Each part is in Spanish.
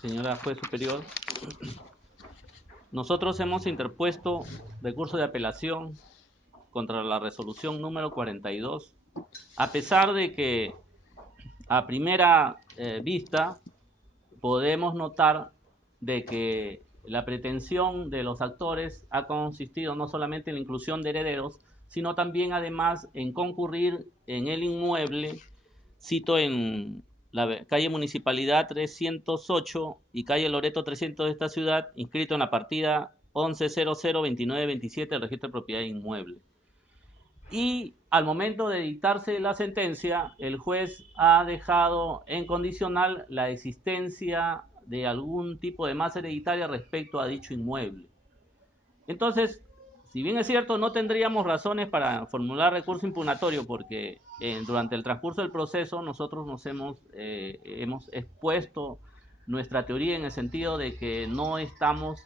señora juez superior, nosotros hemos interpuesto recurso de apelación contra la resolución número 42, a pesar de que a primera vista podemos notar de que la pretensión de los actores ha consistido no solamente en la inclusión de herederos, sino también además en concurrir en el inmueble, cito en la calle Municipalidad 308 y calle Loreto 300 de esta ciudad, inscrito en la partida 11002927 del registro de propiedad inmueble. Y al momento de dictarse la sentencia, el juez ha dejado en condicional la existencia de algún tipo de masa hereditaria respecto a dicho inmueble. Entonces, si bien es cierto, no tendríamos razones para formular recurso impugnatorio porque durante el transcurso del proceso nosotros nos hemos expuesto nuestra teoría en el sentido de que no estamos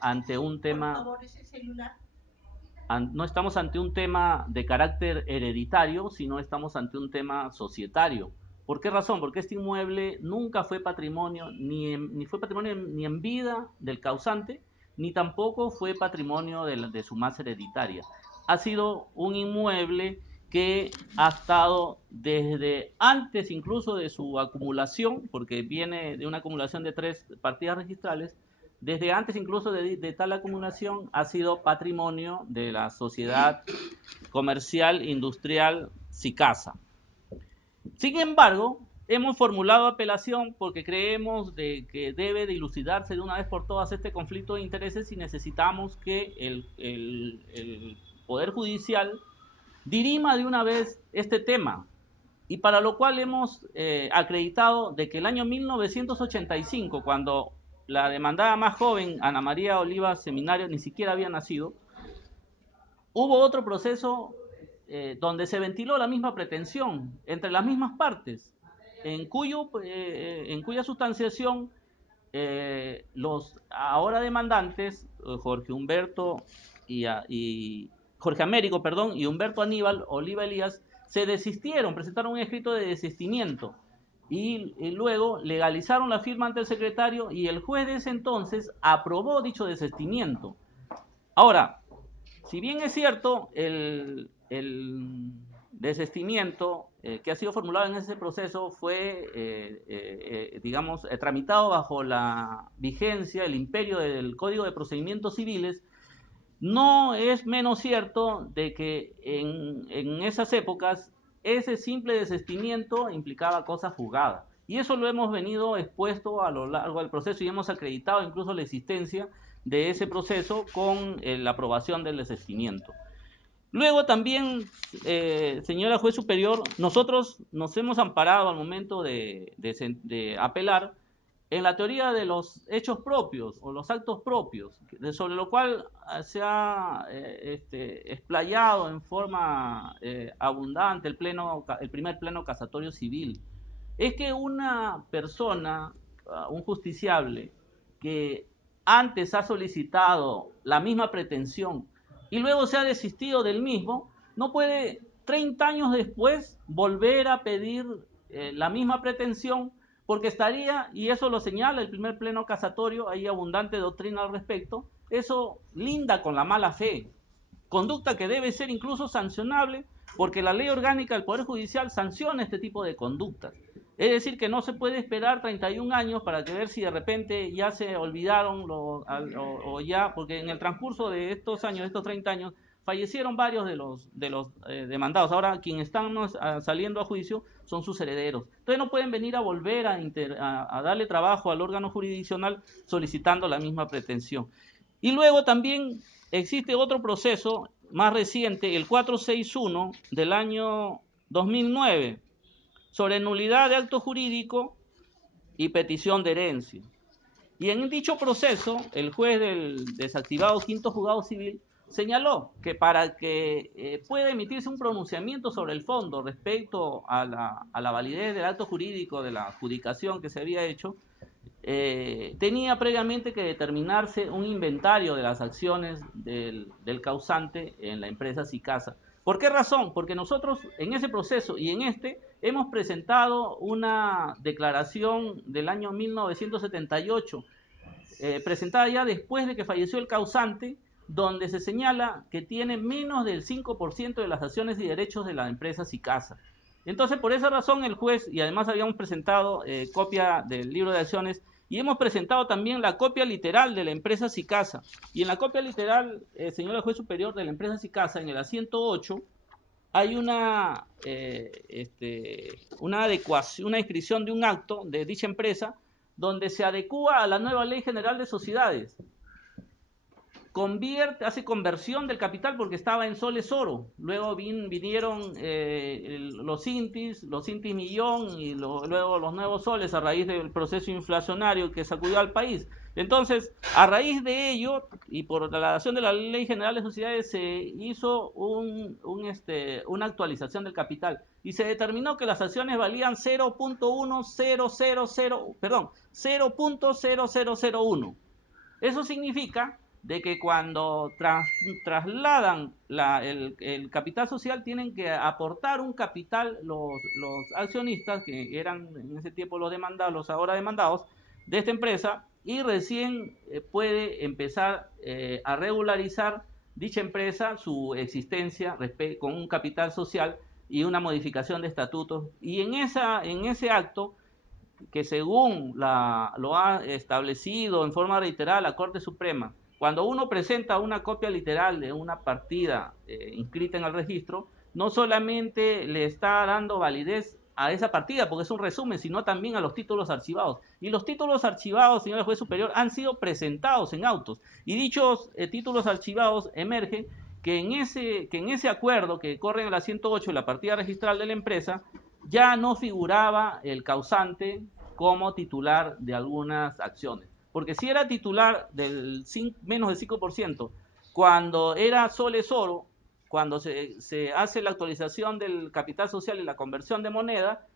ante un tema... Por favor, ese celular. No estamos ante un tema de carácter hereditario, sino estamos ante un tema societario. ¿Por qué razón? Porque este inmueble nunca fue patrimonio, ni fue patrimonio ni en vida del causante, ni tampoco fue patrimonio de su masa hereditaria. Ha sido un inmueble que ha estado desde antes incluso de su acumulación, porque viene de una acumulación de 3 partidas registrales, desde antes incluso de tal acumulación ha sido patrimonio de la sociedad comercial industrial Sicasa. Sin embargo, hemos formulado apelación porque creemos de que debe dilucidarse de una vez por todas este conflicto de intereses y necesitamos que el Poder Judicial dirima de una vez este tema, y para lo cual hemos acreditado de que el año 1985, cuando la demandada más joven, Ana María Oliva Seminario, ni siquiera había nacido, hubo otro proceso donde se ventiló la misma pretensión entre las mismas partes, en cuya sustanciación los ahora demandantes, Jorge Humberto y Jorge Américo, perdón, y Humberto Aníbal Oliva Elías, se desistieron, presentaron un escrito de desistimiento y luego legalizaron la firma ante el secretario y el juez de ese entonces aprobó dicho desistimiento. Ahora, si bien es cierto, el desistimiento que ha sido formulado en ese proceso fue, digamos, tramitado bajo la vigencia, el imperio del Código de Procedimientos Civiles, no es menos cierto de que en esas épocas ese simple desistimiento implicaba cosas juzgadas. Y eso lo hemos venido expuesto a lo largo del proceso y hemos acreditado incluso la existencia de ese proceso con la aprobación del desistimiento. Luego también, señora juez superior, nosotros nos hemos amparado al momento de apelar en la teoría de los hechos propios o los actos propios, sobre lo cual se ha explayado en forma abundante el primer pleno casatorio civil. Es que una persona, un justiciable, que antes ha solicitado la misma pretensión y luego se ha desistido del mismo, no puede 30 años después volver a pedir la misma pretensión porque estaría, y eso lo señala el primer pleno casatorio, hay abundante doctrina al respecto, eso linda con la mala fe, conducta que debe ser incluso sancionable porque la ley orgánica del Poder Judicial sanciona este tipo de conductas. Es decir, que no se puede esperar 31 años para que ver si de repente ya se olvidaron o ya, porque en el transcurso de estos años, de estos 30 años, fallecieron varios de los demandados. Ahora, quienes están saliendo a juicio son sus herederos. Entonces no pueden venir a volver a darle trabajo al órgano jurisdiccional solicitando la misma pretensión. Y luego también existe otro proceso más reciente, el 461 del año 2009, sobre nulidad de acto jurídico y petición de herencia. Y en dicho proceso, el juez del desactivado quinto juzgado civil señaló que para que pueda emitirse un pronunciamiento sobre el fondo respecto a la validez del acto jurídico de la adjudicación que se había hecho, tenía previamente que determinarse un inventario de las acciones del causante en la empresa Sicasa, ¿Por qué razón? Porque nosotros en ese proceso y en este hemos presentado una declaración del año 1978, presentada ya después de que falleció el causante, donde se señala que tiene menos del 5% de las acciones y derechos de la empresa Sicasa. Entonces, por esa razón el juez, y además habíamos presentado copia del libro de acciones, y hemos presentado también la copia literal de la empresa Sicasa. Y en la copia literal, señor juez superior de la empresa Sicasa, en el asiento 8, hay una adecuación, una inscripción de un acto de dicha empresa donde se adecua a la nueva Ley General de Sociedades. Hace conversión del capital porque estaba en soles oro. Luego vinieron los Intis millón y luego los nuevos soles a raíz del proceso inflacionario que sacudió al país. Entonces, a raíz de ello y por la adaptación de la Ley General de Sociedades se hizo una actualización del capital y se determinó que las acciones valían 0.0001. Eso significa de que cuando trasladan el capital social tienen que aportar un capital los accionistas, que eran en ese tiempo los demandados, los ahora demandados de esta empresa, y recién puede empezar a regularizar dicha empresa su existencia con un capital social y una modificación de estatutos. Y en ese acto, que según lo ha establecido en forma reiterada la Corte Suprema, cuando uno presenta una copia literal de una partida inscrita en el registro, no solamente le está dando validez a esa partida, porque es un resumen, sino también a los títulos archivados. Y los títulos archivados, señor juez superior, han sido presentados en autos. Y dichos títulos archivados emergen que en ese acuerdo que corre en el 108 de la partida registral de la empresa, ya no figuraba el causante como titular de algunas acciones. Porque si era titular del menos del 5%, cuando era soles oro, cuando se hace la actualización del capital social y la conversión de moneda,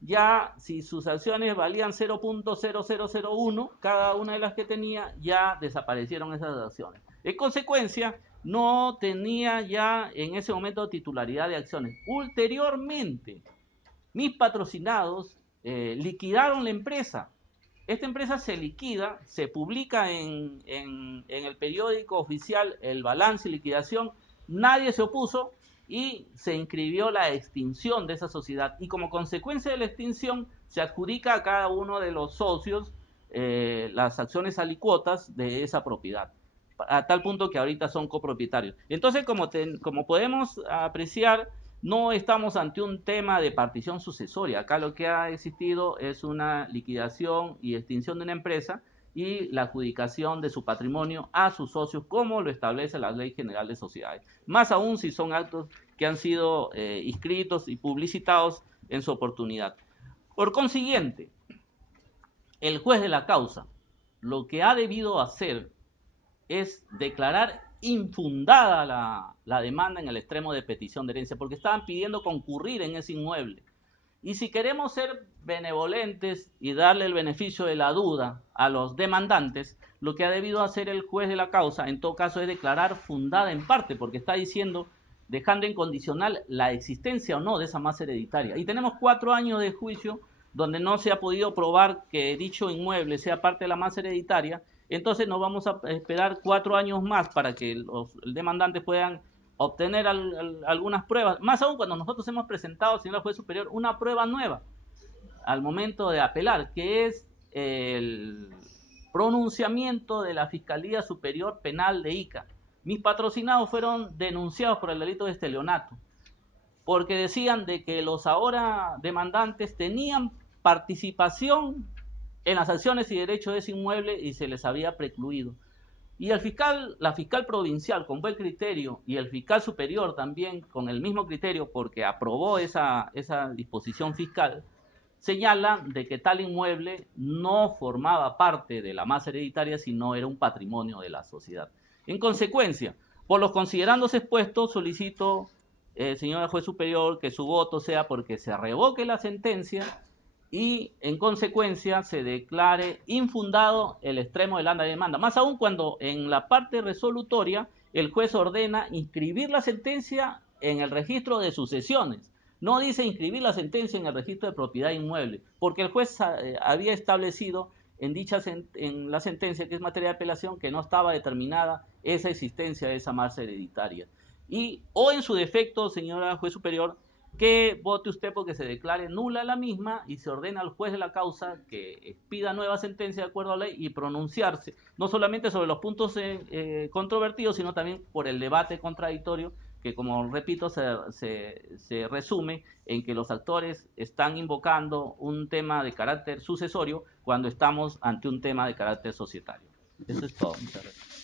ya si sus acciones valían 0.0001, cada una de las que tenía, ya desaparecieron esas acciones. En consecuencia, no tenía ya en ese momento titularidad de acciones. Ulteriormente, mis patrocinados liquidaron la empresa. Esta empresa se liquida, se publica en el periódico oficial el balance y liquidación, nadie se opuso y se inscribió la extinción de esa sociedad. Y como consecuencia de la extinción, se adjudica a cada uno de los socios las acciones alicuotas de esa propiedad, a tal punto que ahorita son copropietarios. Entonces, como podemos apreciar, no estamos ante un tema de partición sucesoria. Acá lo que ha existido es una liquidación y extinción de una empresa y la adjudicación de su patrimonio a sus socios, como lo establece la Ley General de Sociedades. Más aún si son actos que han sido inscritos y publicitados en su oportunidad. Por consiguiente, el juez de la causa lo que ha debido hacer es declarar infundada la demanda en el extremo de petición de herencia, porque estaban pidiendo concurrir en ese inmueble. Y si queremos ser benevolentes y darle el beneficio de la duda a los demandantes, lo que ha debido hacer el juez de la causa, en todo caso, es declarar fundada en parte, porque está diciendo, dejando en condicional la existencia o no de esa masa hereditaria. Y tenemos 4 años de juicio donde no se ha podido probar que dicho inmueble sea parte de la masa hereditaria. Entonces nos vamos a esperar 4 años más para que los demandantes puedan obtener algunas pruebas, más aún cuando nosotros hemos presentado, señor juez superior, una prueba nueva al momento de apelar, que es el pronunciamiento de la Fiscalía Superior Penal de Ica. Mis patrocinados fueron denunciados por el delito de estelionato, porque decían de que los ahora demandantes tenían participación en las acciones y derechos de ese inmueble y se les había precluido. Y la fiscal provincial con buen criterio y el fiscal superior también con el mismo criterio porque aprobó esa disposición fiscal, señalan de que tal inmueble no formaba parte de la masa hereditaria, sino era un patrimonio de la sociedad. En consecuencia, por los considerandos expuestos, solicito, señor juez superior, que su voto sea porque se revoque la sentencia y en consecuencia se declare infundado el extremo de la demanda. Más aún cuando en la parte resolutoria el juez ordena inscribir la sentencia en el registro de sucesiones. No dice inscribir la sentencia en el registro de propiedad inmueble, porque el juez había establecido en la sentencia, que es materia de apelación, que no estaba determinada esa existencia de esa masa hereditaria. O en su defecto, señora juez superior, que vote usted porque se declare nula la misma y se ordena al juez de la causa que pida nueva sentencia de acuerdo a la ley y pronunciarse, no solamente sobre los puntos controvertidos, sino también por el debate contradictorio, que como repito, se resume en que los actores están invocando un tema de carácter sucesorio cuando estamos ante un tema de carácter societario. Eso es todo. Muchas gracias.